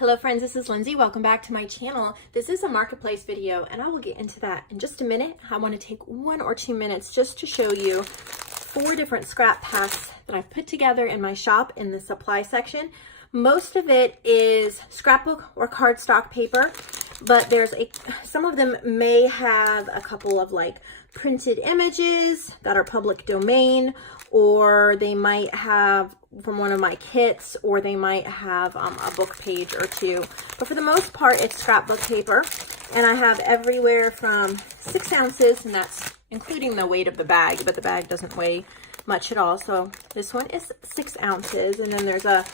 Hello friends, this is Lindsay. Welcome back to my channel. This is a marketplace video and I will get into that in just a minute. I want to take 1 or 2 minutes just to show you 4 different scrap packs that I've put together in my shop in the supply section. Most of it is scrapbook or cardstock paper, but some of them may have a couple of like printed images that are public domain, or they might have from one of my kits, or they might have a book page or 2. But for the most part, it's scrapbook paper. And I have everywhere from 6 ounces, and that's including the weight of the bag, but the bag doesn't weigh much at all. So this one is 6 ounces, and then there's a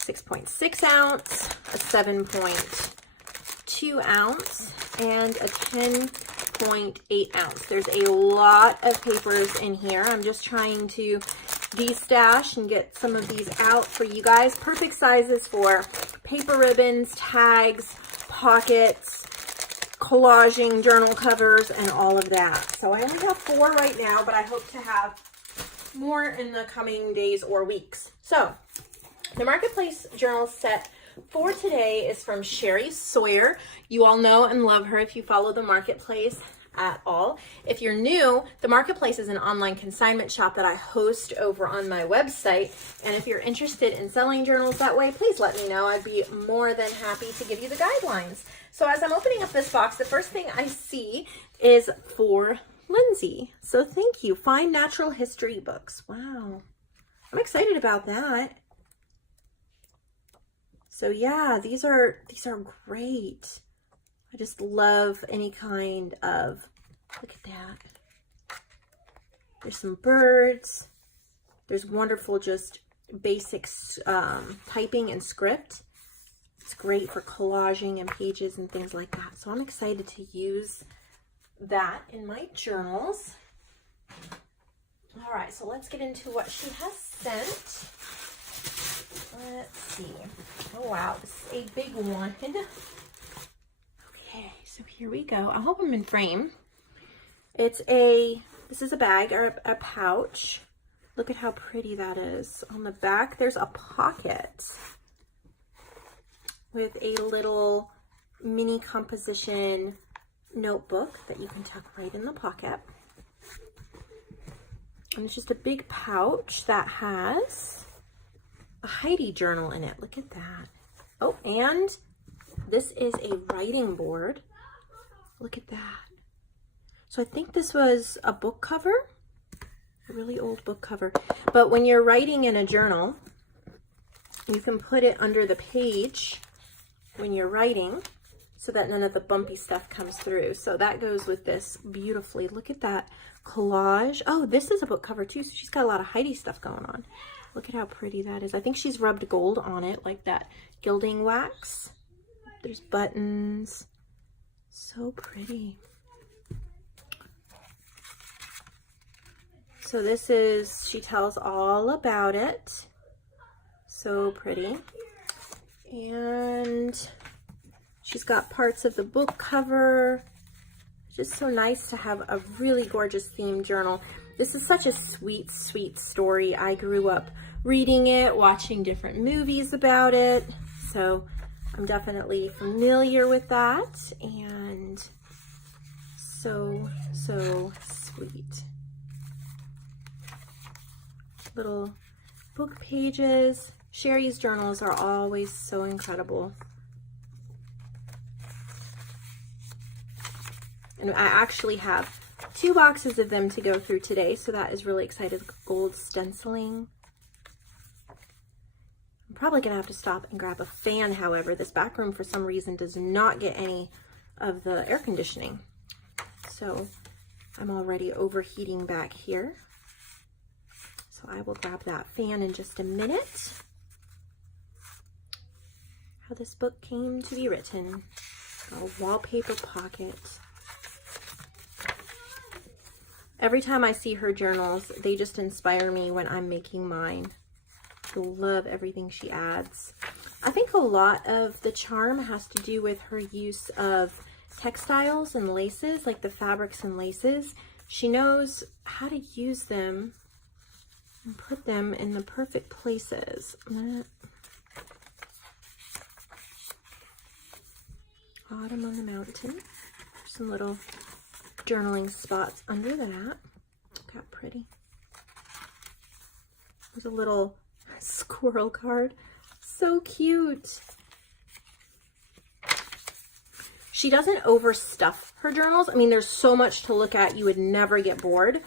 6.6 ounce, a 7.2 ounce, and a 10.8 ounce. There's a lot of papers in here. I'm just trying to de-stash and get some of these out for you guys. Perfect sizes for paper ribbons, tags, pockets, collaging, journal covers, and all of that. So I only have 4 right now, but I hope to have more in the coming days or weeks. So the Marketplace journal set for today is from Cheri Sawyer. You all know and love her if you follow the Marketplace at all. If you're new, the Marketplace is an online consignment shop that I host over on my website. And if you're interested in selling journals that way, please let me know. I'd be more than happy to give you the guidelines. So as I'm opening up this box, the first thing I see is for Lindsay. So thank you. Fine Natural History books. Wow. I'm excited about that. So yeah, these are great. I just love any kind of, look at that. There's some birds. There's wonderful just basic typing and script. It's great for collaging and pages and things like that. So I'm excited to use that in my journals. All right, so let's get into what she has sent. Let's see. Oh wow, this is a big one. Okay, so here we go. I hope I'm in frame. This is a bag or a pouch. Look at how pretty that is. On the back, there's a pocket with a little mini composition notebook that you can tuck right in the pocket. And it's just a big pouch that has a Heidi journal in it. Look at that. Oh, and this is a writing board. Look at that. So I think this was a book cover, a really old book cover. But when you're writing in a journal, you can put it under the page when you're writing so that none of the bumpy stuff comes through. So that goes with this beautifully. Look at that collage. Oh, this is a book cover too. So she's got a lot of Heidi stuff going on. Look at how pretty that is. I think she's rubbed gold on it, like that gilding wax. There's buttons. So pretty. So this is, she tells all about it. So pretty. And she's got parts of the book cover. Just so nice to have a really gorgeous themed journal. This is such a sweet, sweet story. I grew up reading it, watching different movies about it. So I'm definitely familiar with that. And so, so sweet. Little book pages. Cheri's journals are always so incredible. And I actually have 2 boxes of them to go through today, so that is really exciting. Gold stenciling. I'm probably gonna have to stop and grab a fan, however. This back room for some reason does not get any of the air conditioning. So I'm already overheating back here. So I will grab that fan in just a minute. How this book came to be written. A wallpaper pocket. Every time I see her journals, they just inspire me when I'm making mine. I love everything she adds. I think a lot of the charm has to do with her use of textiles and laces, like the fabrics and laces. She knows how to use them and put them in the perfect places. bottom of the mountain. Some little journaling spots under that. Look how pretty. There's a little squirrel card. So cute. She doesn't overstuff her journals. I mean, there's so much to look at, you would never get bored,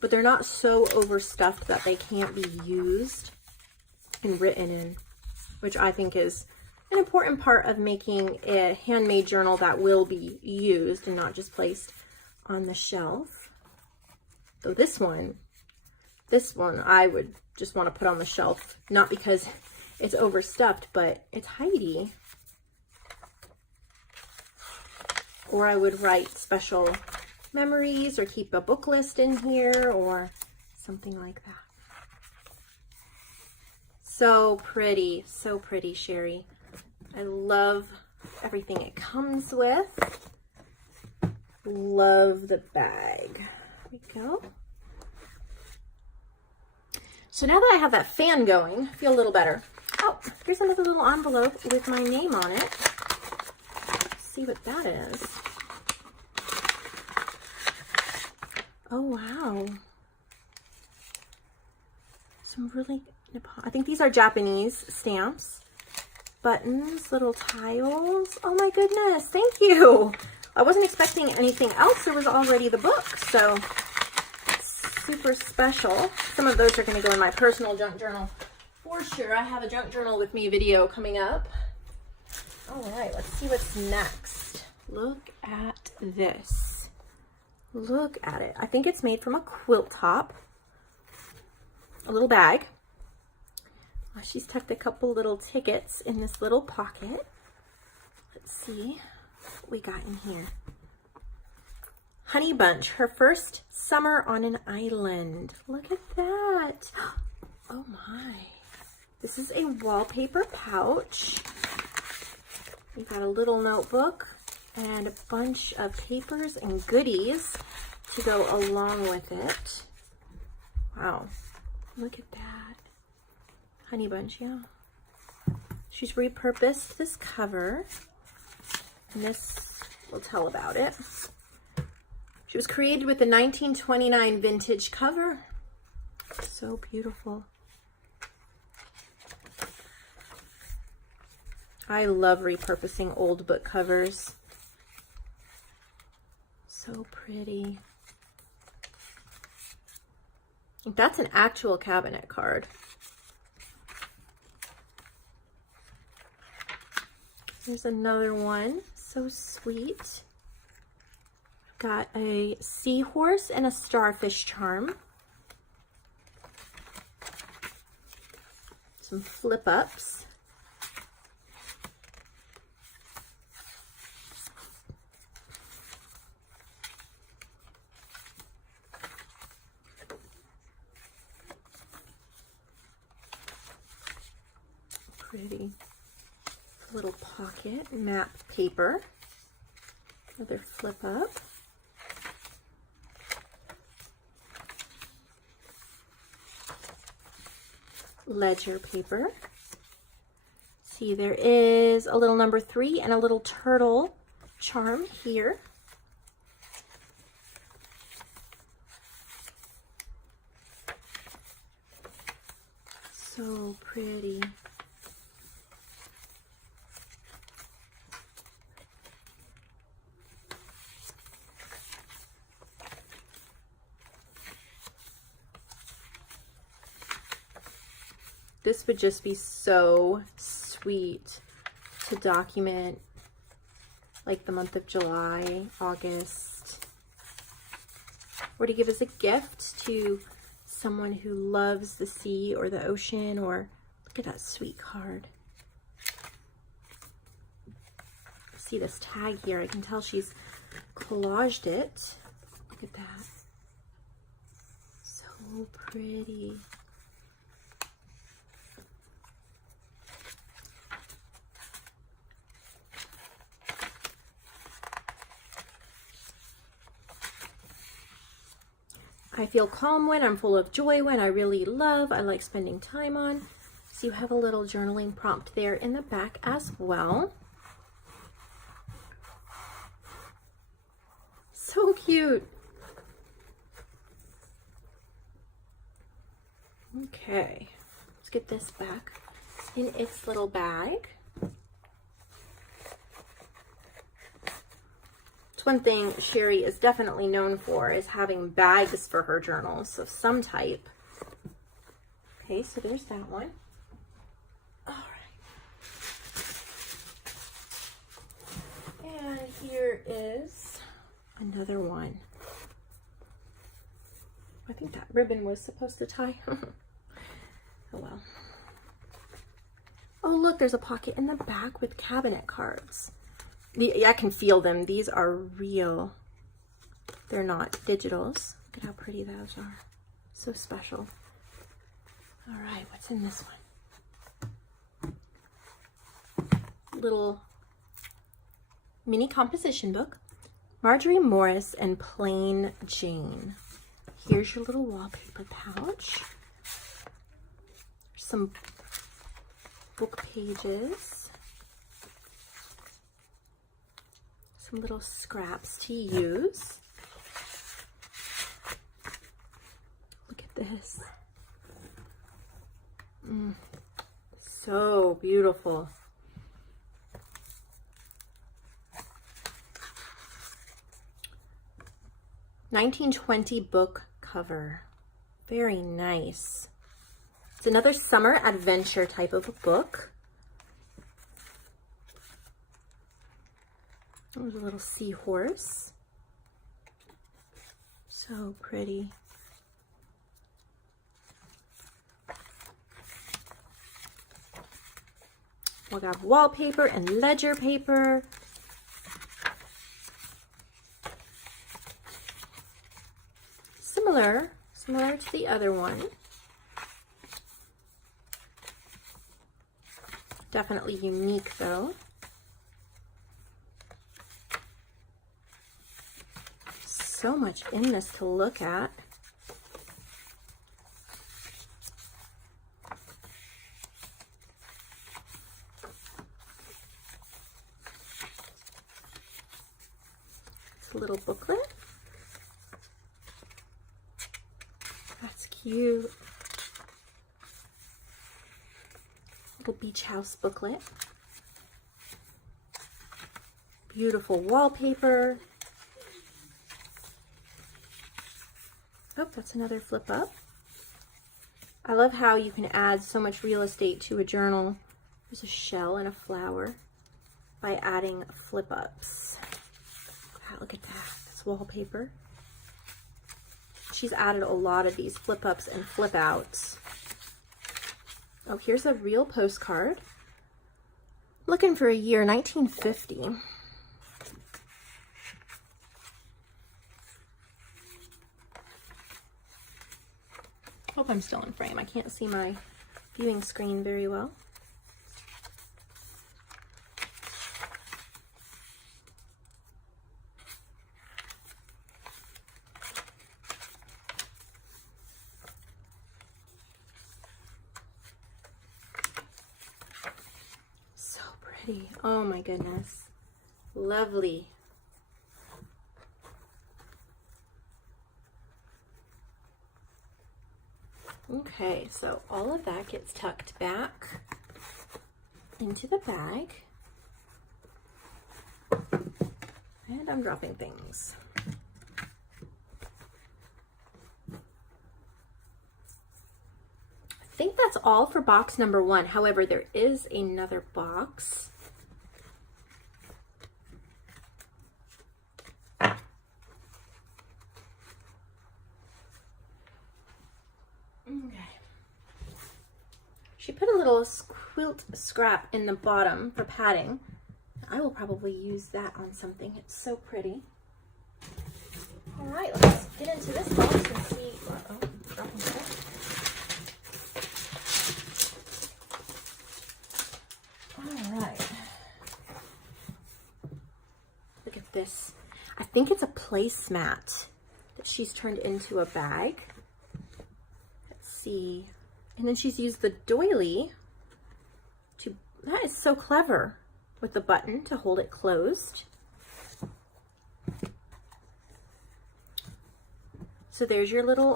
but they're not so overstuffed that they can't be used and written in, which I think is an important part of making a handmade journal that will be used and not just placed on the shelf. So this one I would just want to put on the shelf, not because it's overstuffed, but it's Heidi. Or I would write special memories or keep a book list in here or something like that. So pretty, Cheri. I love everything it comes with. Love the bag. There we go. So now that I have that fan going, I feel a little better. Oh, here's another little envelope with my name on it. Let's see what that is. Oh, wow. Some really, I think these are Japanese stamps. Buttons, little tiles. Oh my goodness, thank you. I wasn't expecting anything else. There was already the book, so super special. Some of those are going to go in my personal junk journal for sure. I have a junk journal with me video coming up. All right, let's see what's next. Look at this. Look at it. I think it's made from a quilt top. A little bag. She's tucked a couple little tickets in this little pocket. Let's see what we got in here. Honey Bunch, her first summer on an island. Look at that. Oh my. This is a wallpaper pouch. We've got a little notebook and a bunch of papers and goodies to go along with it. Wow. Look at that. Honey Bunch, yeah. She's repurposed this cover, and this will tell about it. She was created with the 1929 vintage cover. So beautiful. I love repurposing old book covers. So pretty. That's an actual cabinet card. There's another one, so sweet. Got a seahorse and a starfish charm. Some flip ups. Pretty. Little pocket map paper, another flip up, ledger paper. See, there is a little number 3 and a little turtle charm here. So pretty. This would just be so sweet to document like the month of July, August, or to give as a gift to someone who loves the sea or the ocean. Or look at that sweet card. See this tag here, I can tell she's collaged it. Look at that. So pretty. I feel calm when, I'm full of joy when, I really love, I like spending time on. So you have a little journaling prompt there in the back as well. So cute. Okay, let's get this back in its little bag. It's one thing Cheri is definitely known for, is having bags for her journals of some type. Okay, so there's that one. All right. And here is another one. I think that ribbon was supposed to tie. Oh well. Oh look, there's a pocket in the back with cabinet cards. I can feel them. These are real. They're not digitals. Look at how pretty those are. So special. All right, what's in this one? Little mini composition book. Marjorie Morris and Plain Jane. Here's your little wallpaper pouch. Some book pages. Some little scraps to use. Look at this. So beautiful. "1920 book cover. Very nice. It's another summer adventure type of a book. There's a little seahorse. So pretty. We'll have wallpaper and ledger paper. Similar to the other one. Definitely unique though. So much in this to look at. It's a little booklet. That's cute. Little beach house booklet. Beautiful wallpaper. Oh, that's another flip up. I love how you can add so much real estate to a journal. There's a shell and a flower by adding flip ups. Wow, look at that. That's wallpaper. She's added a lot of these flip ups and flip outs. Oh, here's a real postcard. Looking for a year, 1950. Hope I'm still in frame. I can't see my viewing screen very well. So pretty. Oh my goodness. Lovely. Okay, so all of that gets tucked back into the bag. And I'm dropping things. I think that's all for box number 1. However, there is another box. She put a little quilt scrap in the bottom for padding. I will probably use that on something. It's so pretty. All right, let's get into this box and see. Oh, dropping stuff. All right. Look at this. I think it's a placemat that she's turned into a bag. Let's see. And then she's used the doily to, that is so clever, with the button to hold it closed. So there's your little,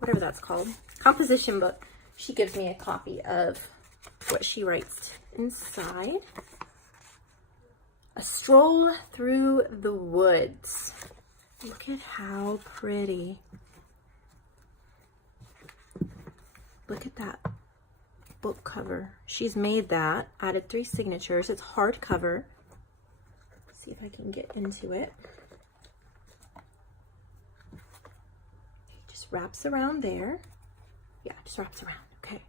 whatever that's called, composition book. She gives me a copy of what she writes inside. A stroll through the woods. Look at how pretty. Look at that book cover. She's made that, added 3 signatures. It's hardcover. See if I can get into it. Just wraps around there. Yeah, just wraps around. Okay.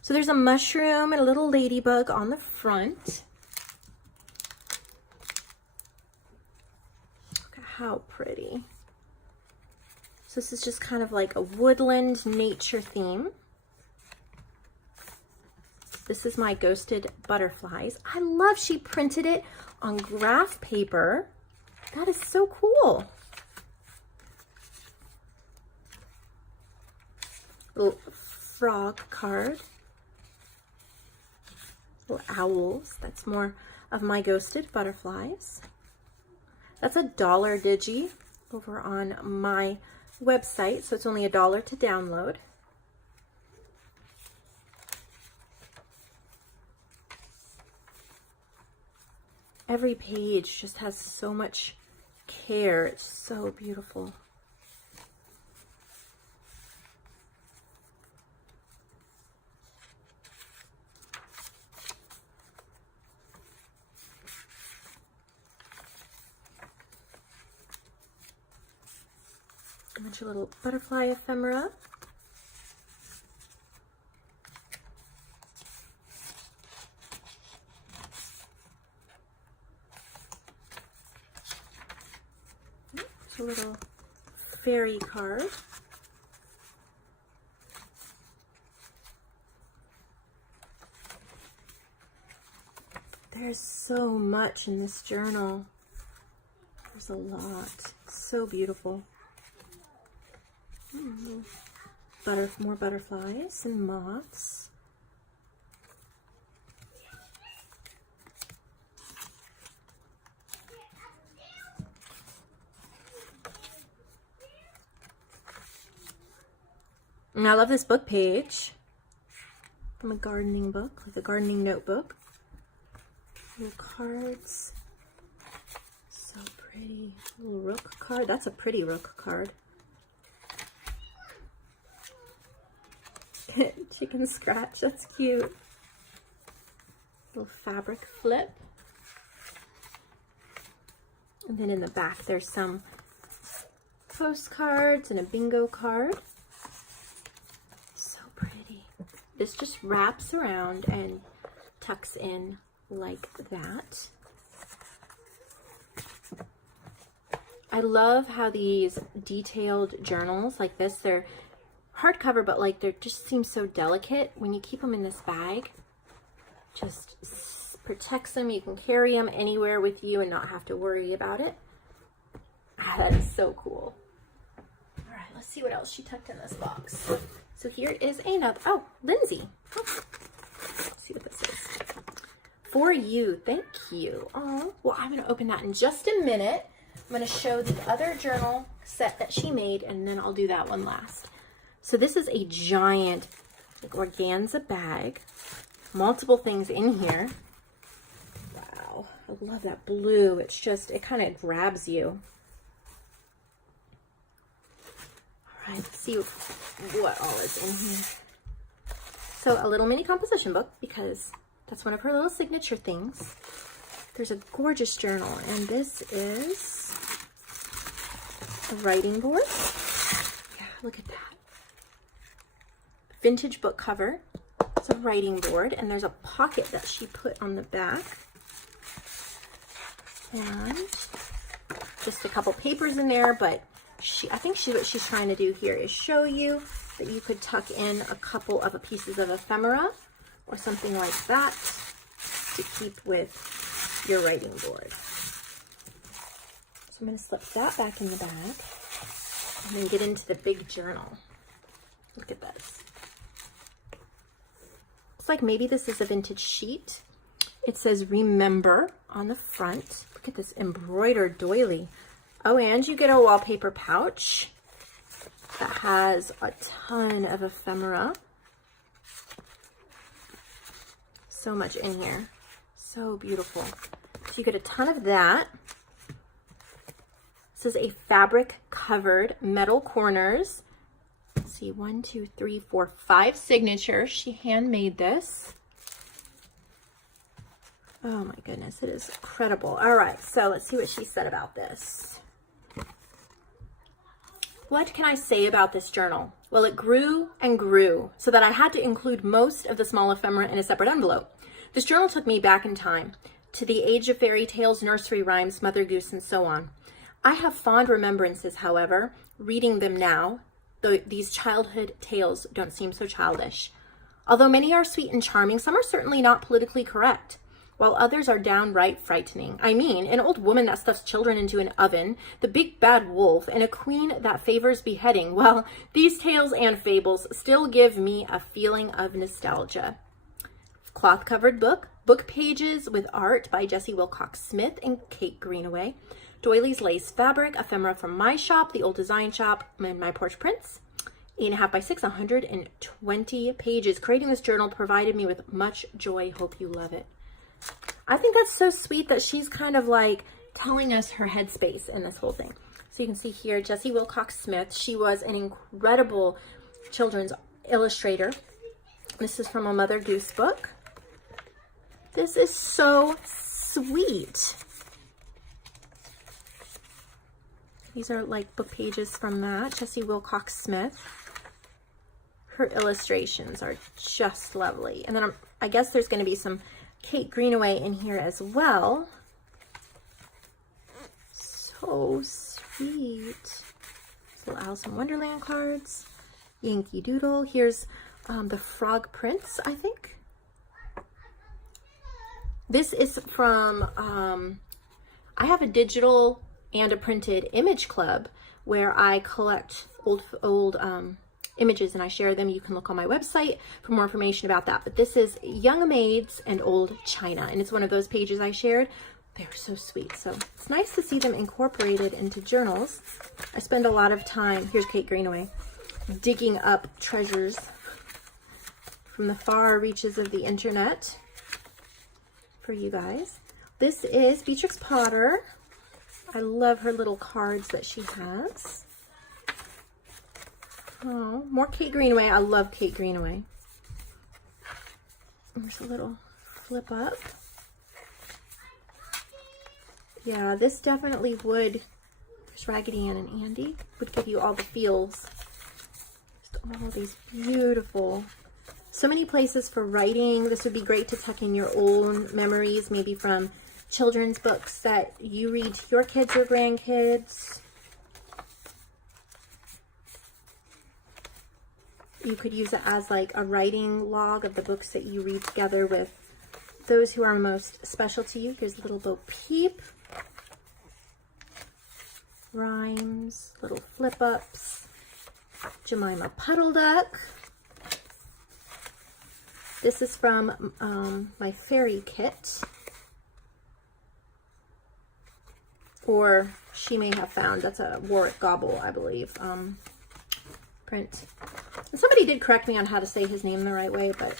So there's a mushroom and a little ladybug on the front. Look at how pretty. So this is just kind of like a woodland nature theme. This is my ghosted butterflies. I love she printed it on graph paper. That is so cool. Little frog card. Little owls. That's more of my ghosted butterflies. That's $1 digi over on my website, so it's only $1 to download. Every page just has so much care. It's so beautiful. A bunch of little butterfly ephemera. A little fairy card. There's so much in this journal. There's a lot. It's so beautiful. More butterflies and moths. And I love this book page from a gardening book, like a gardening notebook. Little cards. So pretty. Little rook card. That's a pretty rook card. Chicken scratch. That's cute. Little fabric flip. And then in the back there's some postcards and a bingo card. This just wraps around and tucks in like that. I love how these detailed journals like this, they're hardcover, but like they just seem so delicate. When you keep them in this bag, just protects them. You can carry them anywhere with you and not have to worry about it. That is so cool. All right, let's see what else she tucked in this box. So here is another, oh, Lindsay. Oh, let's see what this is. For you, thank you. Oh, well, I'm gonna open that in just a minute. I'm gonna show the other journal set that she made, and then I'll do that one last. So this is a giant like organza bag. Multiple things in here. Wow, I love that blue. It's just, it kind of grabs you. All right, let's see what all is in here. So a little mini composition book, because that's one of her little signature things. There's a gorgeous journal, and this is a writing board. Yeah, look at that. Vintage book cover. It's a writing board, and there's a pocket that she put on the back. And just a couple papers in there, but I think what she's trying to do here is show you that you could tuck in a couple of pieces of ephemera or something like that to keep with your writing board. So I'm going to slip that back in the bag and then get into the big journal. Look at this. Looks like maybe this is a vintage sheet. It says remember on the front. Look at this embroidered doily. Oh, and you get a wallpaper pouch. that has a ton of ephemera. So much in here. So beautiful. So you get a ton of that. This is a fabric covered metal corners. Let's see, 1, 2, 3, 4, 5 signatures. She handmade this. Oh my goodness, it is incredible. All right, so let's see what she said about this. What can I say about this journal? Well, it grew and grew so that I had to include most of the small ephemera in a separate envelope. This journal took me back in time to the age of fairy tales, nursery rhymes, Mother Goose, and so on. I have fond remembrances, however, reading them now, though these childhood tales don't seem so childish. Although many are sweet and charming, some are certainly not politically correct, while others are downright frightening. I mean, an old woman that stuffs children into an oven, the big bad wolf, and a queen that favors beheading. Well, these tales and fables still give me a feeling of nostalgia. Cloth-covered book, book pages with art by Jessie Wilcox Smith and Kate Greenaway, doilies lace fabric, ephemera from my shop, the old design shop, and my porch prints. 8.5 by 6, 120 pages. Creating this journal provided me with much joy. Hope you love it. I think that's so sweet that she's kind of like telling us her headspace in this whole thing. So you can see here, Jessie Wilcox Smith. She was an incredible children's illustrator. This is from a Mother Goose book. This is so sweet. These are like book pages from that. Jessie Wilcox Smith. Her illustrations are just lovely. And then I guess there's going to be some Kate Greenaway in here as well. So sweet. Little Alice in Wonderland cards. Yankee Doodle. Here's the Frog Prince, I think. This is from, I have a digital and a printed image club where I collect old images and I share them. You can look on my website for more information about that. But this is Young Maids and Old China, and it's one of those pages I shared. They're so sweet. So it's nice to see them incorporated into journals. I spend a lot of time, here's Kate Greenaway, digging up treasures from the far reaches of the internet for you guys. This is Beatrix Potter. I love her little cards that she has. Oh, more Kate Greenaway. I love Kate Greenaway. There's a little flip up. Yeah, this definitely would, there's Raggedy Ann and Andy, would give you all the feels. Just all these beautiful, so many places for writing. This would be great to tuck in your own memories, maybe from children's books that you read to your kids or grandkids. You could use it as like a writing log of the books that you read together with those who are most special to you. Here's Little Bo Peep. Rhymes, little flip-ups. Jemima Puddle Duck. This is from my fairy kit. Or She May Have Found. That's a Warwick Gobble, I believe, print. And somebody did correct me on how to say his name the right way, but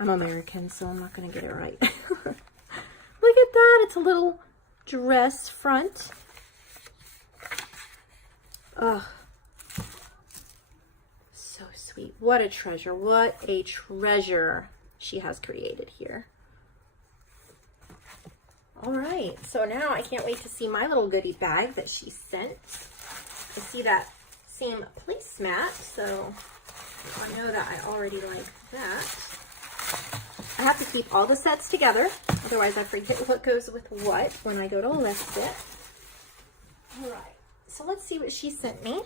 I'm American, so I'm not going to get it right. Look at that. It's a little dress front. Oh, so sweet. What a treasure. What a treasure she has created here. All right, so now I can't wait to see my little goodie bag that she sent. I see that same placemat, so I know that I already like that. I have to keep all the sets together, otherwise I forget what goes with what when I go to list it. All right, so let's see what she sent me.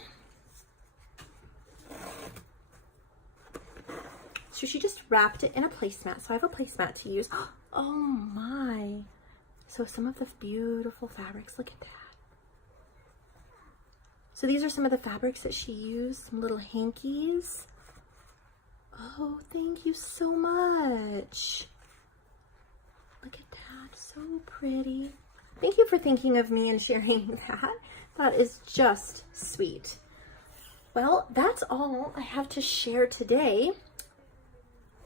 So she just wrapped it in a placemat, so I have a placemat to use. Oh my. So some of the beautiful fabrics, look at that. So these are some of the fabrics that she used, some little hankies. Oh, thank you so much. Look at that, so pretty. Thank you for thinking of me and sharing that. That is just sweet. Well, that's all I have to share today.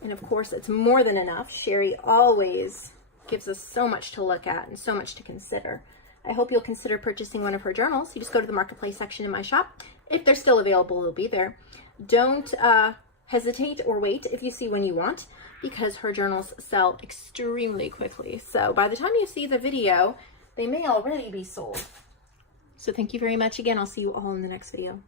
And of course, it's more than enough. Cheri always gives us so much to look at and so much to consider. I hope you'll consider purchasing one of her journals. You just go to the marketplace section in my shop. If they're still available, they'll be there. Don't hesitate or wait if you see one you want, because her journals sell extremely quickly. So by the time you see the video, they may already be sold. So thank you very much again. I'll see you all in the next video.